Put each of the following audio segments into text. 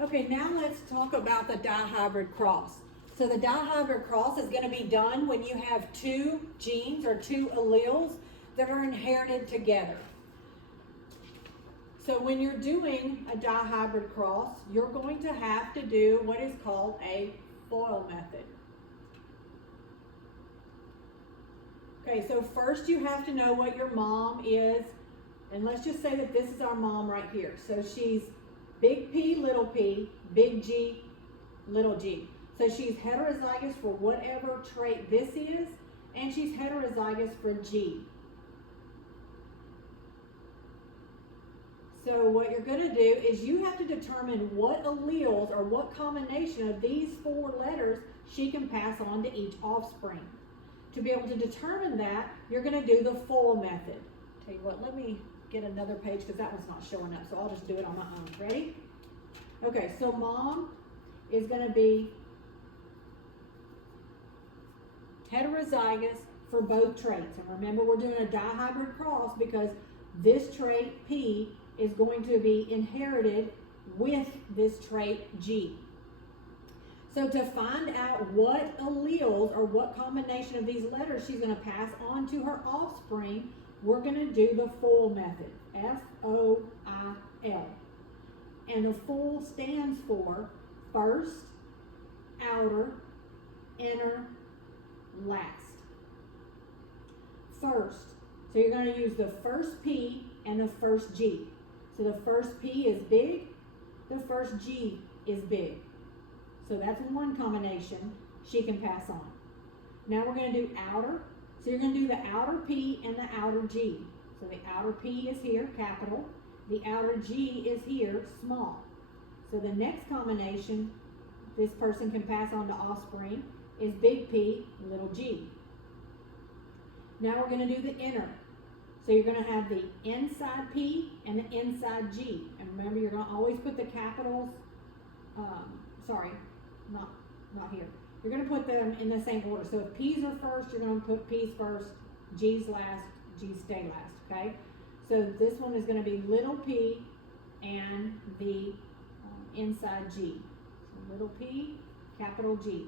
Okay, now let's talk about the dihybrid cross. So the dihybrid cross is going to be done when you have two genes or two alleles that are inherited together. So when you're doing a dihybrid cross, you're going to have to do what is called a FOIL method. Okay, so first you have to know what your mom is, and let's just say that this is our mom right here. So she's big P, big G, little g. So she's heterozygous for whatever trait this is, and she's heterozygous for G. So what you're going to do is you have to determine what alleles or what combination of these four letters she can pass on to each offspring. To be able to determine that, you're going to do the FOIL method. Tell you what, let me get another page because that one's not showing up, so I'll just do it on my own. Ready? Okay, so mom is going to be heterozygous for both traits. And remember, we're doing a dihybrid cross because this trait, P, is going to be inherited with this trait, G. So to find out what alleles or what combination of these letters she's going to pass on to her offspring, we're going to do the FOIL method, F-O-I-L. And the FOIL stands for first, outer, inner, last. First, so you're going to use the first P and the first G. So the first P is big, the first G is big. So that's one combination she can pass on. Now we're going to do outer. So you're going to do the outer P and the outer G. So the outer P is here, capital. The outer G is here, small. So the next combination this person can pass on to offspring is big P, little g. Now we're going to do the inner. So you're going to have the inside P and the inside G. And remember, you're going to always put the capitals, not here. You're going to put them in the same order. So if P's are first, you're going to put P's first, G's last, G's stay last, okay? So this one is going to be little p and the inside G. So little p, capital G.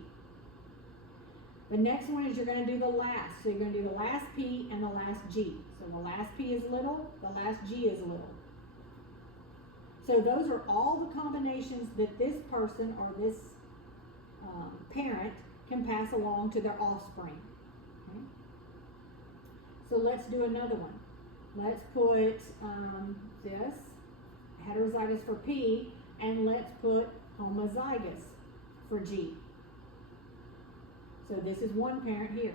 The next one is you're going to do the last. So you're going to do the last P and the last G. So the last P is little, the last G is little. So those are all the combinations that this person or this parent can pass along to their offspring. Okay? So let's do another one. Let's put this heterozygous for P, and let's put homozygous for G. So this is one parent here.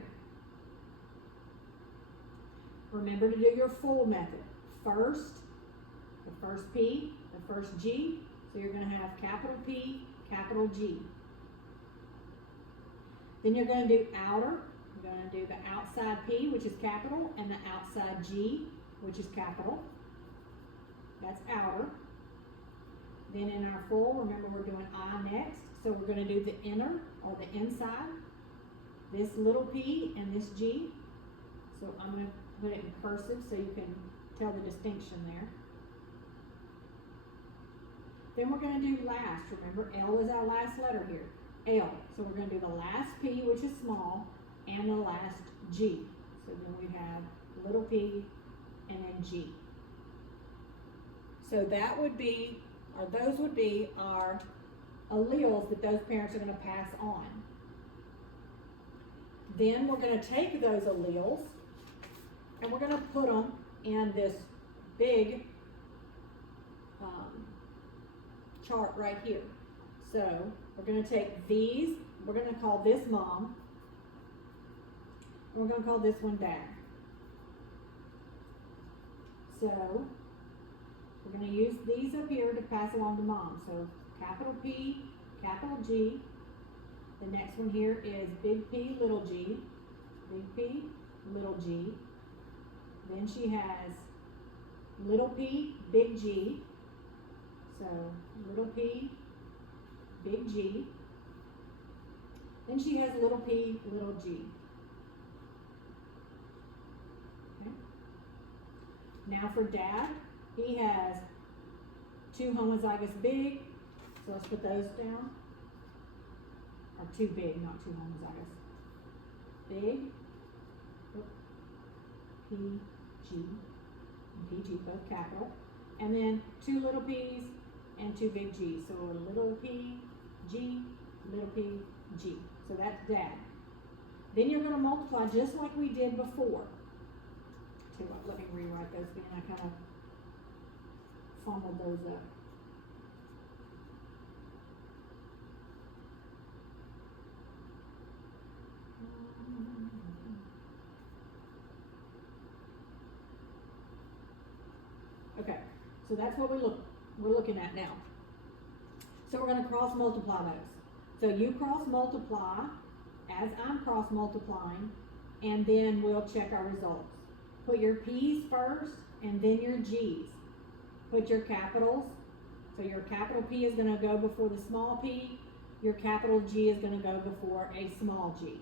Remember to do your FOIL method. First, the first P, the first G. So you're going to have capital P, capital G. Then you're going to do outer. You're going to do the outside P, which is capital, and the outside G, which is capital. That's outer. Then in our FOIL, remember we're doing I next. So we're going to do the inner or the inside. This little p and this G. So I'm going to put it in cursive so you can tell the distinction there. Then we're going to do last. Remember, L is our last letter here. L. So we're going to do the last P, which is small, and the last G. So then we have little p and then G. So that would be, or those would be our alleles that those parents are going to pass on. Then we're going to take those alleles and we're going to put them in this big chart right here. So we're going to take these, we're going to call this mom, and we're going to call this one dad. So we're going to use these up here to pass along to mom. So capital P, capital G. The next one here is big P, little g. Big P, little g. Then she has little p, big G. So little p, big G. Then she has little p, little g. Okay. Now for dad, he has two homozygous big, So let's put those down. Are too big, not too homozygous. Big, P, G, and PG, both capital. And then 2 little p's and 2 big G's. So a little p, G, little p, G. So that's dad. Then you're going to multiply just like we did before. Tell you what, let me rewrite those again. I kind of fumbled those up. Okay, so that's what we're looking at now. So we're going to cross multiply those. So you cross multiply as I'm cross multiplying, and then we'll check our results. Put your P's first and then your G's. Put your capitals. So your capital P is going to go before the small p. Your capital G is going to go before a small g.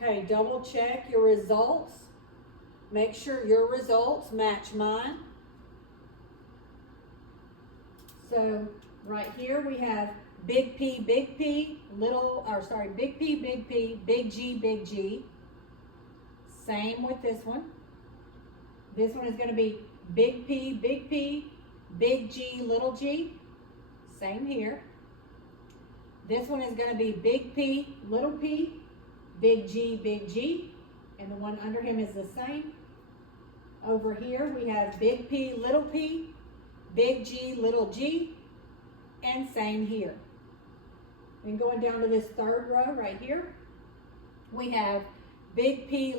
Okay, double check your results. Make sure your results match mine. So right here we have big P, big P, big P, big G. Same with this one. This one is going to be big P, big G, little g. Same here. This one is going to be big P, big G, and the one under him is the same. Over here we have big P, big G, little g, and same here. And going down to this third row right here, we have big P,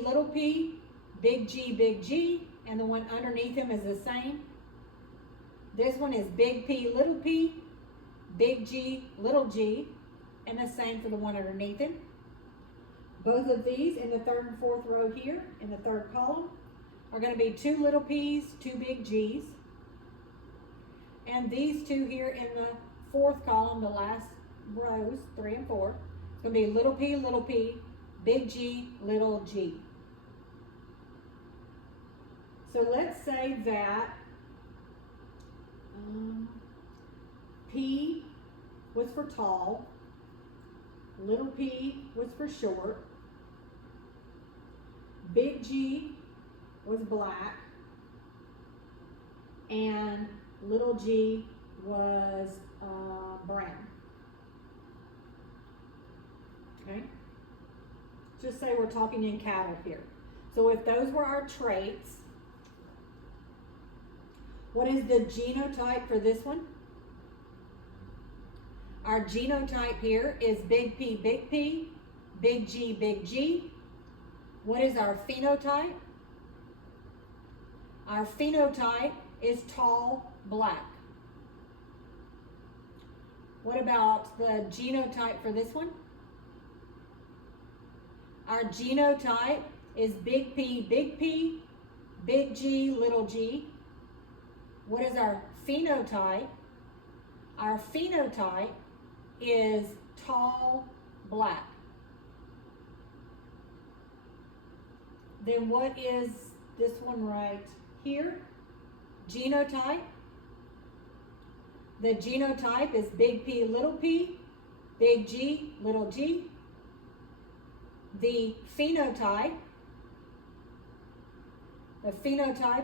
big G, and the one underneath him is the same. This one is big P, big G, little g, and the same for the one underneath him. Both of these in the third and fourth row here, in the third column, are going to be 2 little p's, 2 big G's. And these two here in the fourth column, the last rows, 3 and 4, it's going to be little p, big G, little g. So let's say that P was for tall, little p was for short, big G was black, and little g was brown. Okay? Just say we're talking in cattle here. So if those were our traits, what is the genotype for this one? Our genotype here is big P, big G. What is our phenotype? Our phenotype is tall, black. What about the genotype for this one? Our genotype is big P, big G, little g. What is our phenotype? Our phenotype is tall, black. Then what is this one right here, genotype. The genotype is big P, big G, little g. The phenotype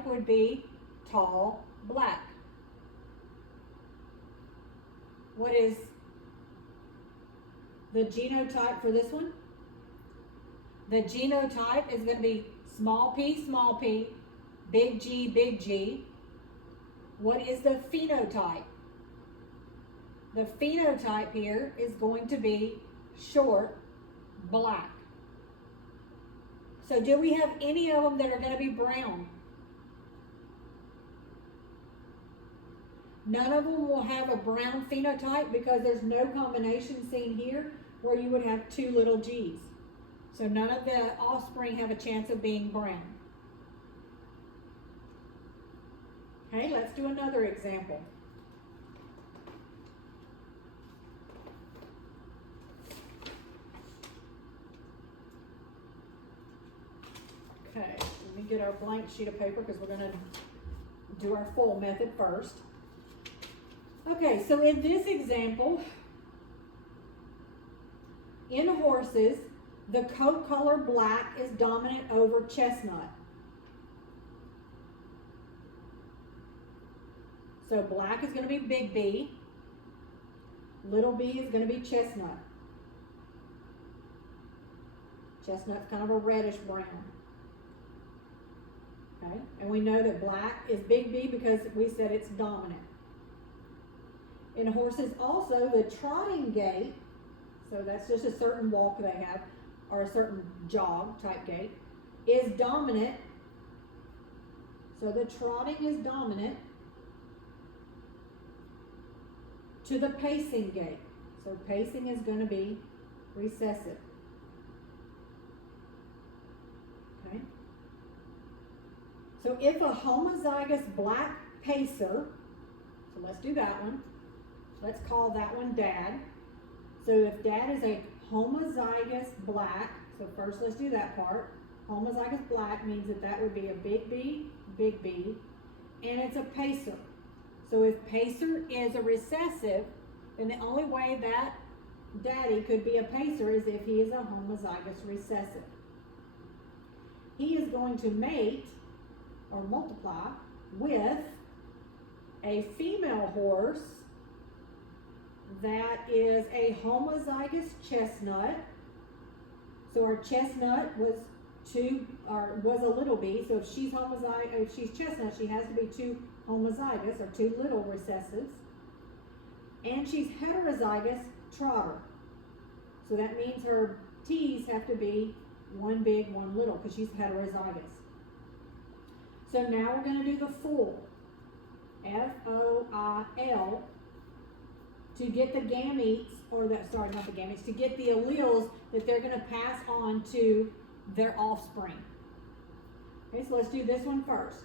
would be tall, black. What is the genotype for this one? The genotype is going to be small p, big G. What is the phenotype? The phenotype here is going to be short, black. So do we have any of them that are going to be brown? None of them will have a brown phenotype because there's no combination seen here where you would have two little g's. So none of the offspring have a chance of being brown. Okay, let's do another example. Okay, let me get our blank sheet of paper because we're going to do our full method first. Okay, so in this example, in horses, the coat color black is dominant over chestnut. So black is going to be big B, little b is going to be chestnut. Chestnut's kind of a reddish brown. Okay, and we know that black is big B because we said it's dominant. In horses also, the trotting gait, so that's just a certain walk they have, or a certain jog type gait, is dominant. So the trotting is dominant to the pacing gait. So pacing is going to be recessive. Okay. So if a homozygous black pacer, so let's do that one. Let's call that one Dad. So if Dad is a homozygous black, so first let's do that part. Homozygous black means that that would be a big B, and it's a pacer. So if pacer is a recessive, then the only way that daddy could be a pacer is if he is a homozygous recessive. He is going to mate or multiply with a female horse that is a homozygous chestnut. So our chestnut was a little b. So if she's chestnut, she has to be two homozygous or two little recessives. And she's heterozygous trotter. So that means her T's have to be one big, one little, because she's heterozygous. So now we're going to do the foal. F-O-I-L. To get the gametes, to get the alleles that they're going to pass on to their offspring. Okay, so let's do this one first.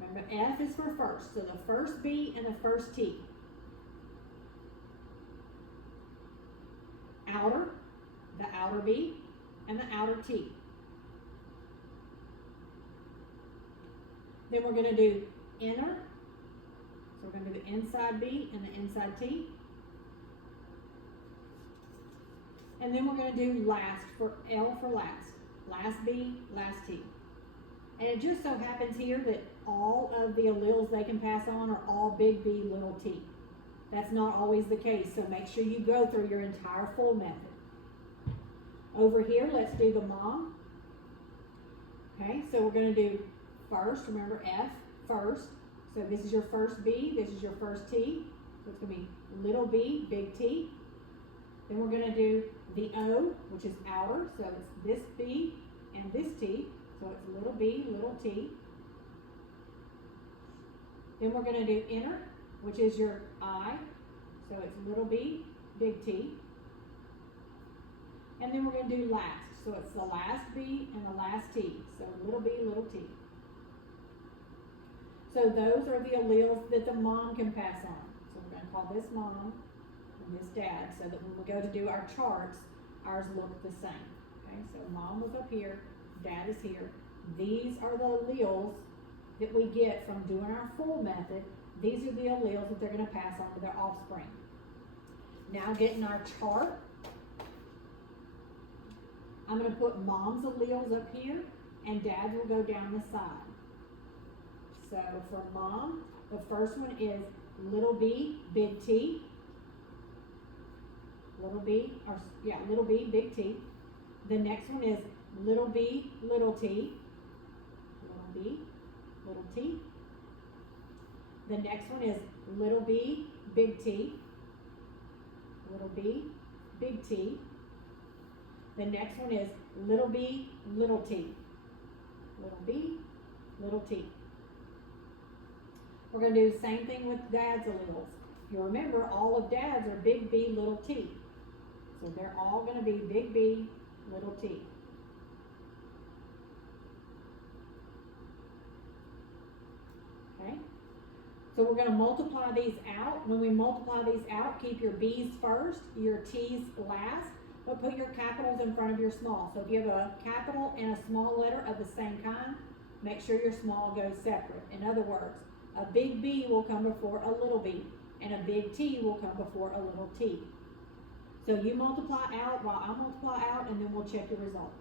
Remember, F is for first, so the first B and the first T. Outer, the outer B, and the outer T. Then we're going to do inner. So we're going to do the inside B and the inside T. And then we're going to do last, for L for last. Last B, last T. And it just so happens here that all of the alleles they can pass on are all big B, little t. That's not always the case, so make sure you go through your entire full method. Over here, let's do the mom. Okay, so we're going to do first, remember F, first. So this is your first B, this is your first T. So it's going to be little b, big T. Then we're going to do the O, which is outer. So it's this B and this T. So it's little b, little T. Then we're going to do inner, which is your I. So it's little b, big T. And then we're going to do last. So it's the last B and the last T. So little b, little T. So those are the alleles that the mom can pass on. So we're going to call this mom and this dad so that when we go to do our charts, ours look the same. Okay, so mom was up here, dad is here. These are the alleles that we get from doing our full method, these are the alleles that they're going to pass on to their offspring. Now getting our chart, I'm going to put mom's alleles up here and dad's will go down the side. So for mom, the first one is little b, big T. Little b, big T. The next one is little b, little t. Little b, little t. The next one is little b, big T. Little b, big T. The next one is little b, little t. Little b, little t. We're going to do the same thing with dad's alleles. You'll remember all of dad's are big B, little t. So they're all going to be big B, little t. Okay? So we're going to multiply these out. When we multiply these out, keep your B's first, your T's last, but put your capitals in front of your small. So if you have a capital and a small letter of the same kind, make sure your small goes separate. In other words, a big B will come before a little b, and a big T will come before a little t. So you multiply out while I multiply out, and then we'll check your results.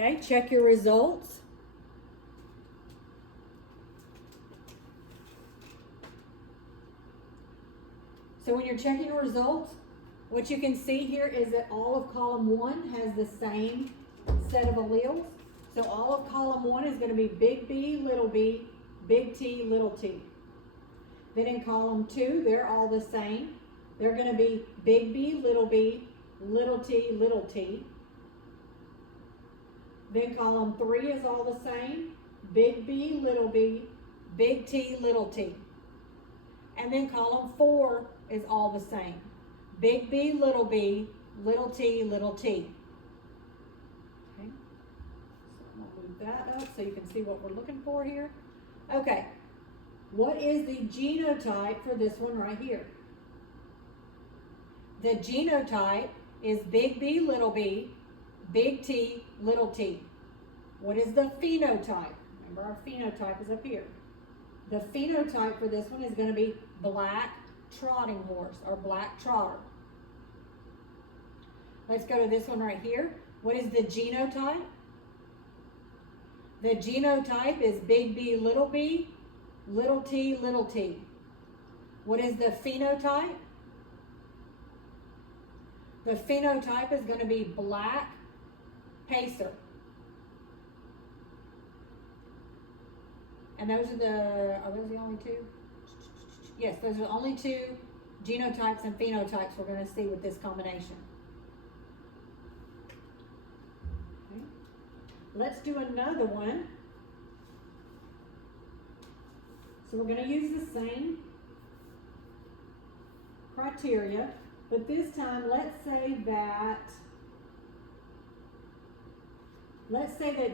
Okay, check your results. So when you're checking your results, what you can see here is that all of column 1 has the same set of alleles. So all of column 1 is going to be big B, big T, little t. Then in column 2, they're all the same. They're going to be big B, little t, little t. Then column 3 is all the same. Big B, big T, little t. And then column 4 is all the same. Big B, little t, little t. Okay. So I'm going to move that up so you can see what we're looking for here. Okay. What is the genotype for this one right here? The genotype is big B, big T, little t. What is the phenotype? Remember our phenotype is up here. The phenotype for this one is going to be black trotting horse or black trotter. Let's go to this one right here. What is the genotype? The genotype is big B, little t, little t. What is the phenotype? The phenotype is going to be black pacer. And those are those the only two? Yes, those are the only two genotypes and phenotypes we're going to see with this combination. Okay. Let's do another one. So we're going to use the same criteria, but this time let's say that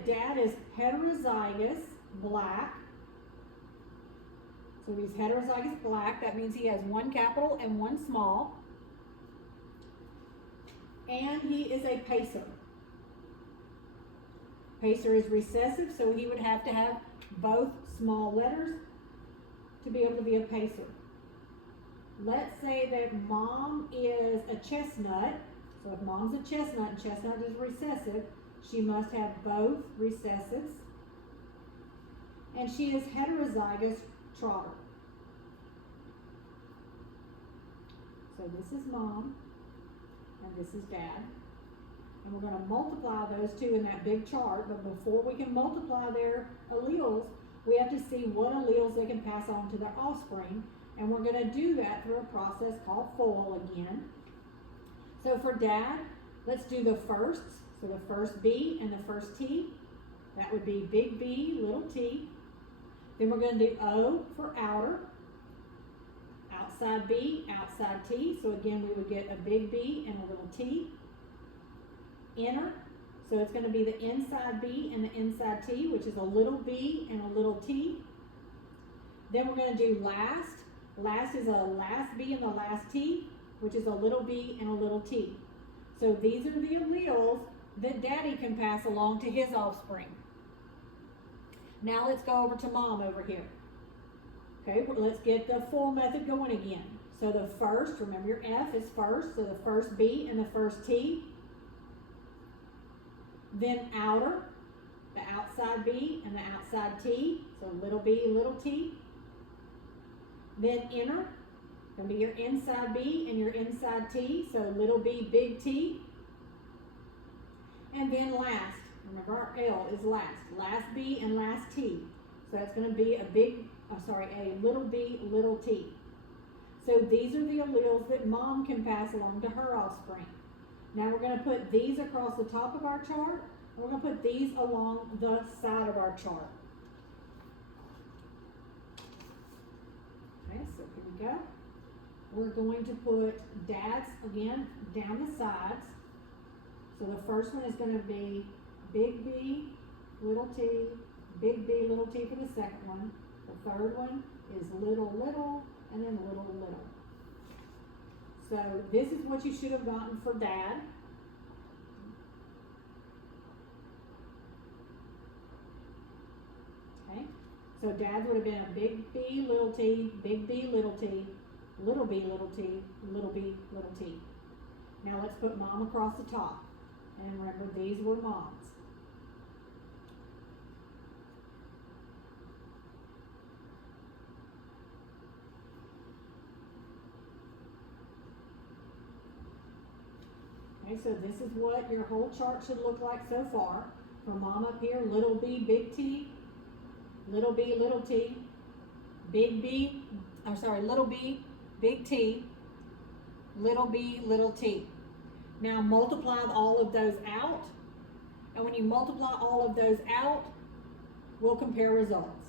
dad is heterozygous black. So he's heterozygous black. That means he has one capital and one small. And he is a pacer. Pacer is recessive, so he would have to have both small letters to be able to be a pacer. Let's say that mom is a chestnut. So if mom's a chestnut and chestnut is recessive, she must have both recessives. And she is heterozygous trotter. So this is mom, and this is dad. And we're going to multiply those two in that big chart, but before we can multiply their alleles, we have to see what alleles they can pass on to their offspring. And we're going to do that through a process called FOIL again. So for dad, let's do the firsts. So the first B and the first T. That would be big B, little t. Then we're going to do O for outer. Outside B, outside T. So again, we would get a big B and a little t. Inner. So it's going to be the inside B and the inside T, which is a little b and a little t. Then we're going to do last. Last is a last B and the last T, which is a little b and a little t. So these are the alleles that daddy can pass along to his offspring. Now let's go over to mom over here. Okay, let's get the FOIL method going again. So the first, remember your F is first, so the first B and the first T. Then outer, the outside B and the outside T, so little b, little t. Then inner, going to be your inside B and your inside T, so little b, big T. And then last, remember our L is last B and last T. So that's going to be a little b, little t. So these are the alleles that mom can pass along to her offspring. Now we're going to put these across the top of our chart. We're going to put these along the side of our chart. Okay, so here we go. We're going to put dad's, again, down the sides. So the first one is going to be big B, little t, big B, little t for the second one. The third one is little, little, and then little, little. So this is what you should have gotten for dad. Okay, so dad would have been a big B, little t, big B, little t, little b, little t, little b, little t. Now let's put mom across the top. And remember, these were moms. Okay, so this is what your whole chart should look like so far. For mom up here, little b, big T, little b, little t, little b, big T, little b, little t. Now multiply all of those out, and when you multiply all of those out, we'll compare results.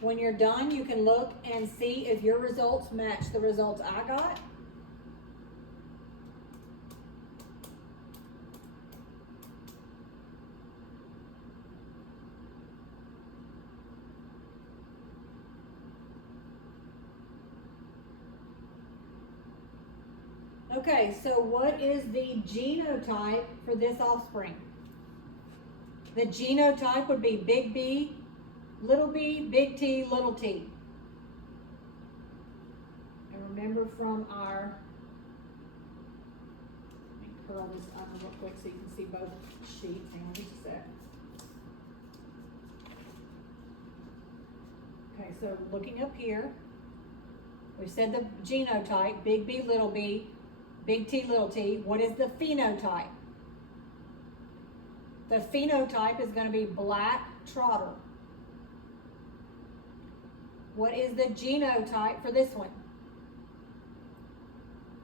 When you're done, you can look and see if your results match the results I got. Okay, so what is the genotype for this offspring? The genotype would be big B, little b, big T, little t. And remember from our, let me curl this up real quick so you can see both sheets. Hang on just a sec. Okay, so looking up here, We've said the genotype, big B, big T, little t. What is the phenotype? The phenotype is going to be black trotter. What is the genotype for this one?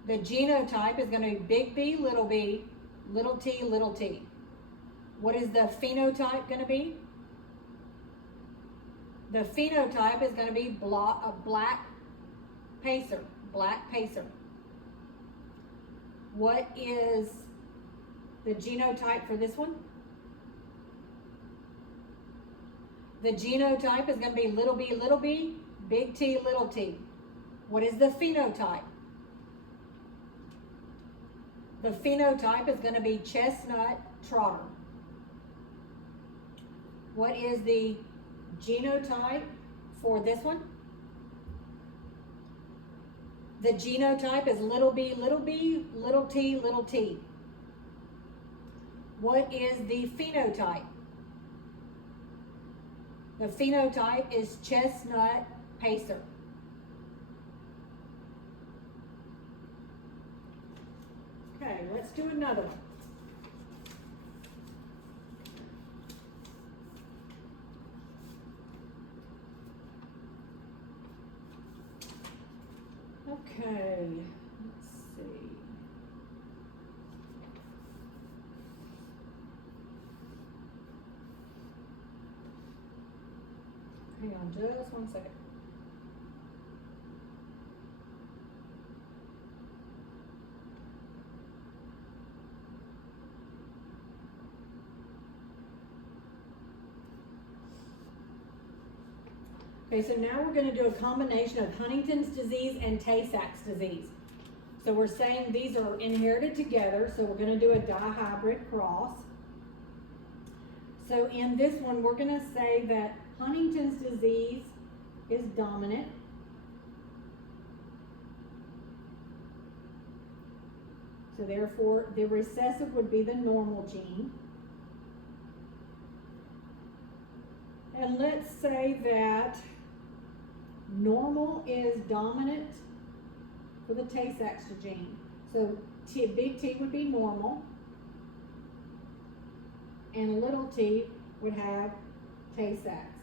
The genotype is going to be big B, little t, little t. What is the phenotype going to be? The phenotype is going to be a black pacer, black pacer. What is the genotype for this one? The genotype is going to be little b, big T, little t. What is the phenotype? The phenotype is going to be chestnut trotter. What is the genotype for this one? The genotype is little b, little t, little t. What is the phenotype? The phenotype is chestnut pacer. Okay, let's do another one. Okay, let's see. Hang on just one second. Okay, so now we're going to do a combination of Huntington's disease and Tay-Sachs disease. So we're saying these are inherited together, so we're going to do a dihybrid cross. So in this one, we're going to say that Huntington's disease is dominant. So therefore, the recessive would be the normal gene. And let's say that normal is dominant for the Tay-Sachs gene. So big T would be normal, and little t would have Tay-Sachs.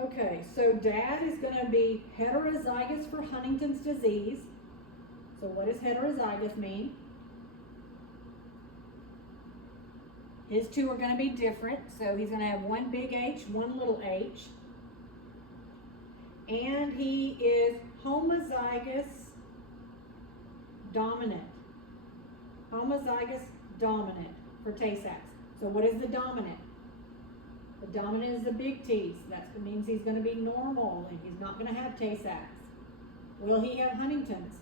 Okay, so dad is going to be heterozygous for Huntington's disease. So what does heterozygous mean? His two are going to be different. So he's going to have one big H, one little h. And he is homozygous dominant. Homozygous dominant for Tay-Sachs. So what is the dominant? The dominant is the big T's. That means he's going to be normal and he's not going to have Tay-Sachs. Will he have Huntington's?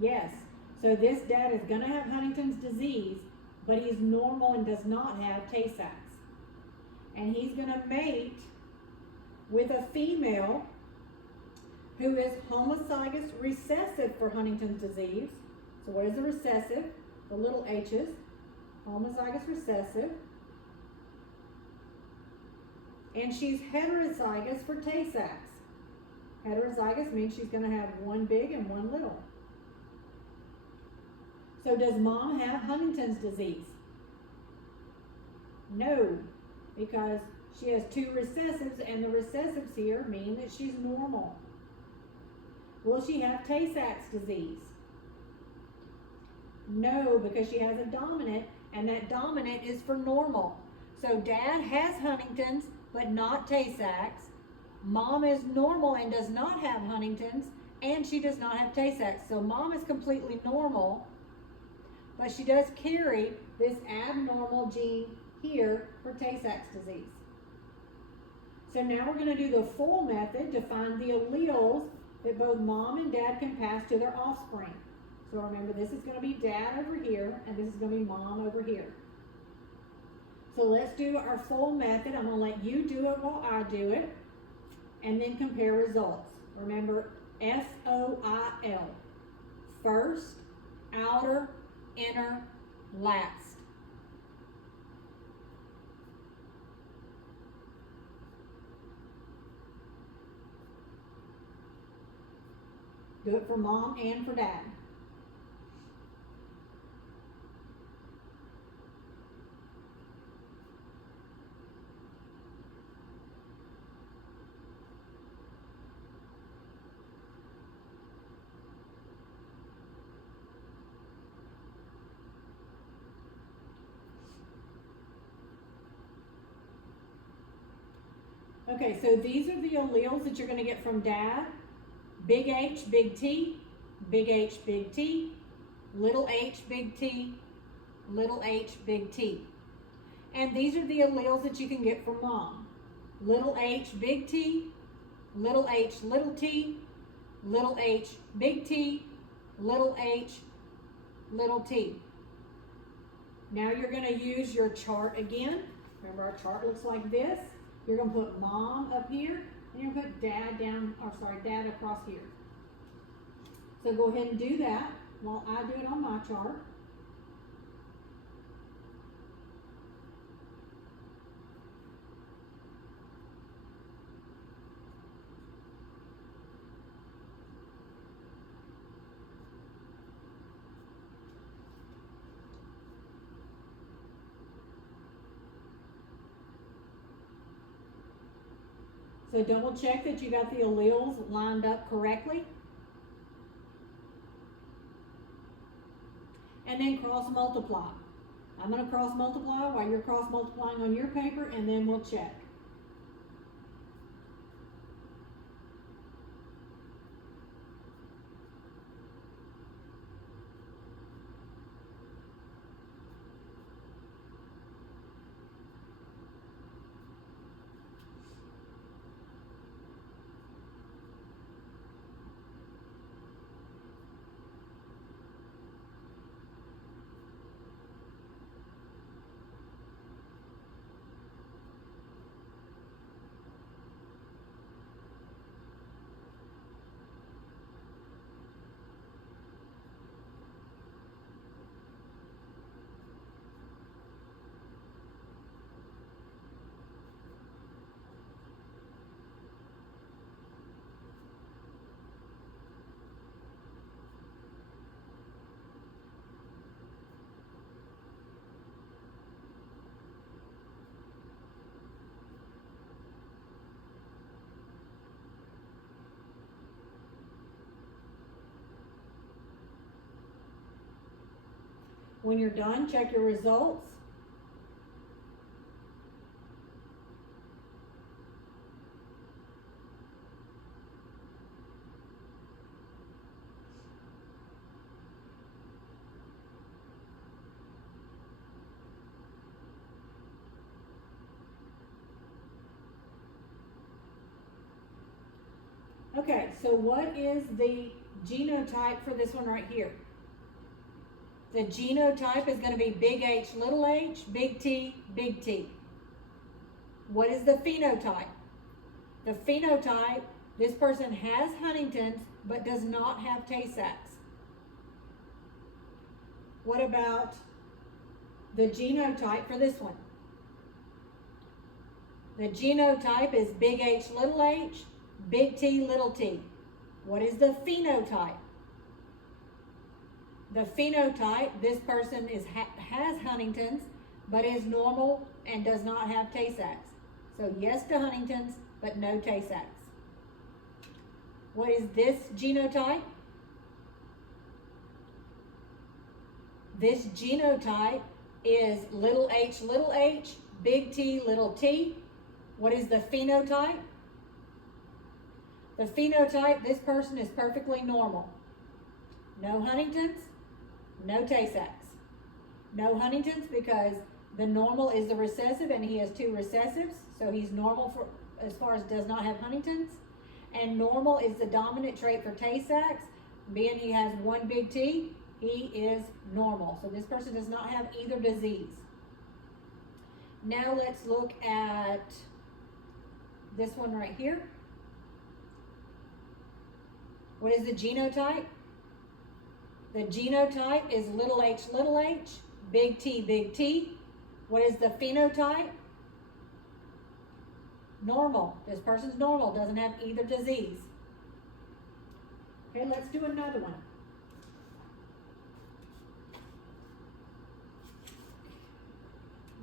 Yes. So this dad is going to have Huntington's disease, but he's normal and does not have Tay-Sachs. And he's going to mate with a female who is homozygous recessive for Huntington's disease. So what is the recessive? The little h's. Homozygous recessive. And she's heterozygous for Tay-Sachs. Heterozygous means she's going to have one big and one little. So does mom have Huntington's disease? No, because she has two recessives, and the recessives here mean that she's normal. Will she have Tay-Sachs disease? No, because she has a dominant, and that dominant is for normal. So dad has Huntington's, but not Tay-Sachs. Mom is normal and does not have Huntington's, and she does not have Tay-Sachs. So mom is completely normal, but she does carry this abnormal gene here for Tay-Sachs disease. So now we're going to do the full method to find the alleles that both mom and dad can pass to their offspring. So remember, this is going to be dad over here, and this is going to be mom over here. So let's do our full method. I'm going to let you do it while I do it, and then compare results. Remember, FOIL. First, outer, inner, last. Do it for mom and for dad. Okay, so these are the alleles that you're going to get from dad. Big H, big T, big H, big T, little h, big T, little h, big T. And these are the alleles that you can get from mom. Little h, big T, little h, little t, little h, big T, little h, little t. Now you're going to use your chart again. Remember, our chart looks like this. You're going to put mom up here, and you're going to put dad down, or sorry, dad across here. So go ahead and do that while I do it on my chart. So double check that you got the alleles lined up correctly. And then cross multiply. I'm going to cross multiply while you're cross multiplying on your paper, and then we'll check. When you're done, check your results. Okay, so what is the genotype for this one right here? The genotype is going to be big H, big T, big T. What is the phenotype? The phenotype, this person has Huntington's but does not have Tay-Sachs. What about the genotype for this one? The genotype is big H, big T, little t. What is the phenotype? The phenotype, this person has Huntington's, but is normal and does not have Tay-Sachs. So yes to Huntington's, but no Tay-Sachs. What is this genotype? This genotype is little h, big T, little t. What is the phenotype? The phenotype, this person is perfectly normal. No Huntington's, no Tay-Sachs. No Huntington's because the normal is the recessive and he has two recessives, so he's normal for as far as does not have Huntington's. And normal is the dominant trait for Tay-Sachs. Being he has one big T, he is normal. So this person does not have either disease. Now let's look at this one right here. What is the genotype? The genotype is little h, big T. What is the phenotype? Normal. This person's normal, doesn't have either disease. Okay, let's do another one.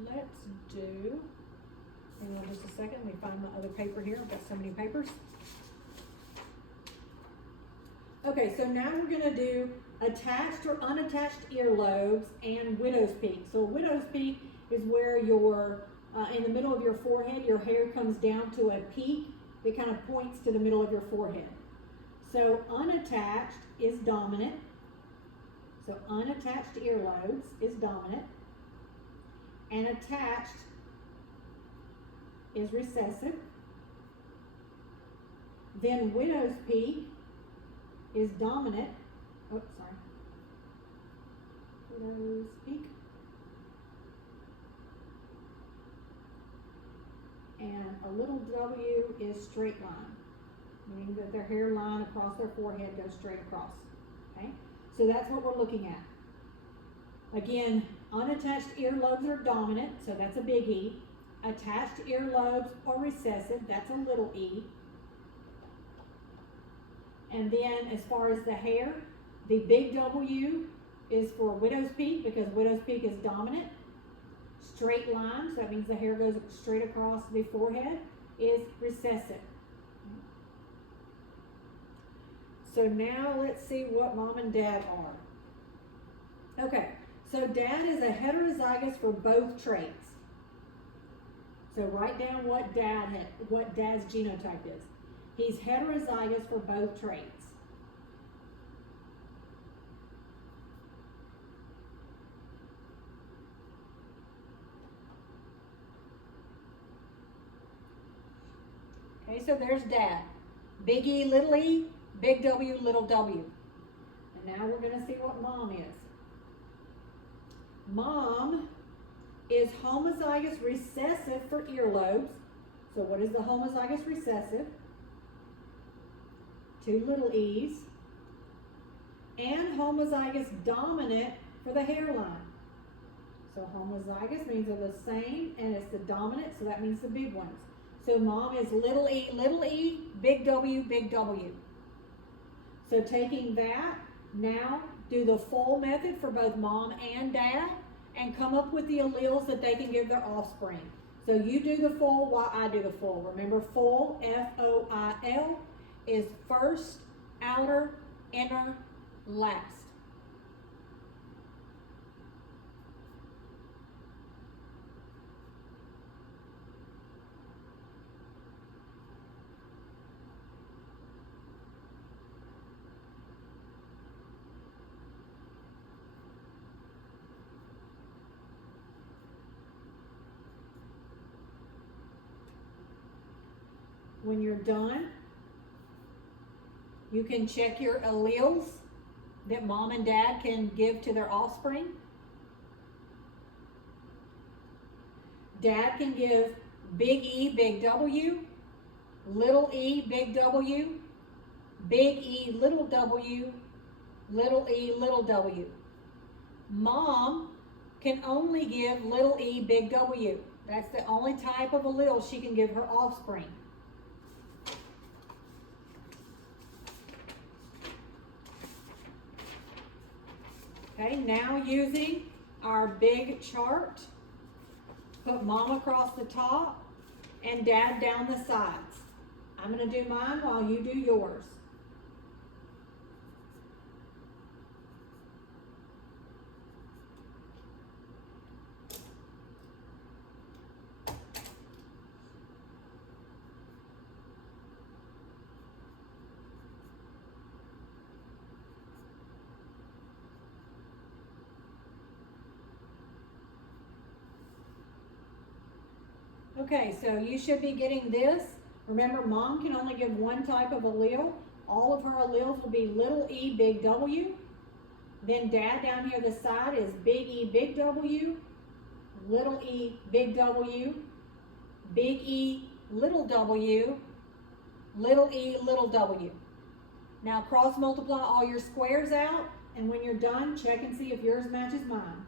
Let's do, hang on just a second, let me find my other paper here. I've got so many papers. Okay, so now we're gonna do attached or unattached earlobes and widow's peak. So a widow's peak is where your, in the middle of your forehead, your hair comes down to a peak. It kind of points to the middle of your forehead. So unattached is dominant. So unattached earlobes is dominant. And attached is recessive. Then widow's peak is dominant. Oh, sorry. Widow's peak. And a little W is straight line, meaning that their hairline across their forehead goes straight across. Okay? So that's what we're looking at. Again, unattached earlobes are dominant, so that's a big E. Attached earlobes are recessive, that's a little e. And then as far as the hair, the big W is for widow's peak because widow's peak is dominant. Straight line, so that means the hair goes straight across the forehead, is recessive. So now let's see what mom and dad are. Okay, so dad is a heterozygous for both traits. So write down what dad's genotype is. He's heterozygous for both traits. Okay, so there's dad. Big E, little e, big W, little w. And now we're going to see what mom is. Mom is homozygous recessive for earlobes. So what is the homozygous recessive? 2 little e's. And homozygous dominant for the hairline. So homozygous means they're the same, and it's the dominant, so that means the big ones. So mom is little e, big W, big W. So taking that, now do the full method for both mom and dad, and come up with the alleles that they can give their offspring. So you do the full while I do the full. Remember, full, F-O-I-L, is first, outer, inner, last. When you're done, you can check your alleles that mom and dad can give to their offspring. Dad can give big E, big W, little e, big W, big E, little w, little e, little w. Mom can only give little e, big W. That's the only type of allele she can give her offspring. Okay, now using our big chart, put mom across the top and dad down the sides. I'm going to do mine while you do yours. Okay, so you should be getting this. Remember, mom can only give one type of allele. All of her alleles will be little e, big W. Then dad down here the side is big E, big W, little e, big W, big E, little w, little e, little w. Now cross multiply all your squares out, and when you're done, check and see if yours matches mine.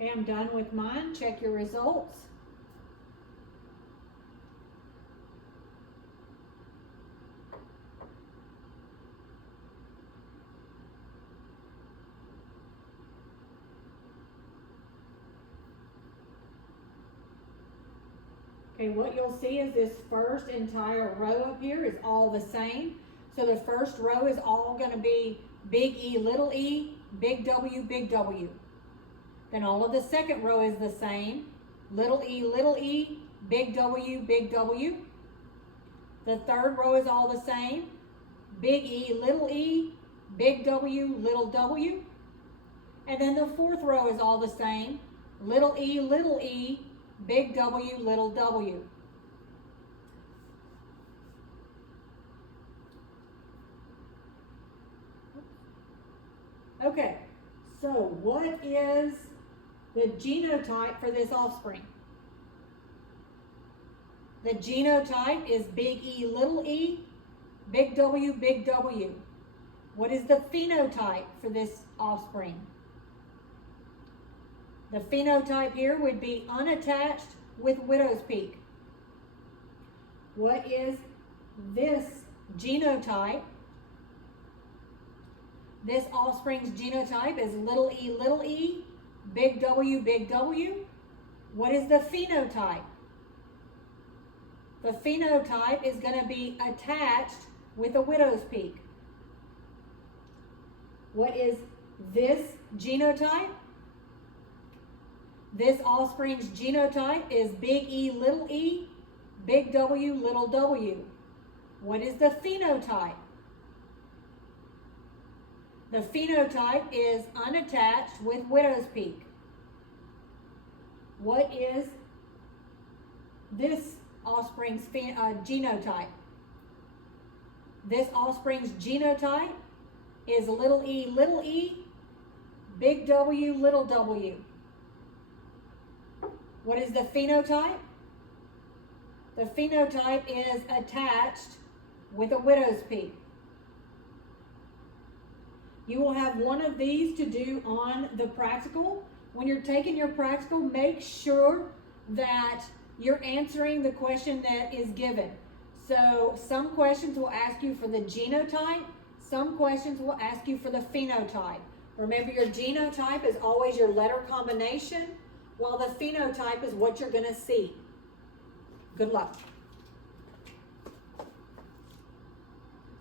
Okay, I'm done with mine. Check your results. Okay, what you'll see is this first entire row up here is all the same. So the first row is all going to be big E, big W, big W. Then all of the second row is the same. Little e, big W, big W. The third row is all the same. Big E, big W, little w. And then the fourth row is all the same. Little e, big W, little w. Okay, so what is the genotype for this offspring? The genotype is big E, big W, big W. What is the phenotype for this offspring? The phenotype here would be unattached with widow's peak. What is this genotype? This offspring's genotype is little e, big W, big W. What is the phenotype? The phenotype is going to be attached with a widow's peak. What is this genotype? This offspring's genotype is big E, big W, little w. What is the phenotype? The phenotype is unattached with widow's peak. What is this offspring's genotype? This offspring's genotype is little e, big W, little w. What is the phenotype? The phenotype is attached with a widow's peak. You will have one of these to do on the practical. When you're taking your practical, make sure that you're answering the question that is given. So some questions will ask you for the genotype, some questions will ask you for the phenotype. Remember, your genotype is always your letter combination, while the phenotype is what you're going to see. Good luck.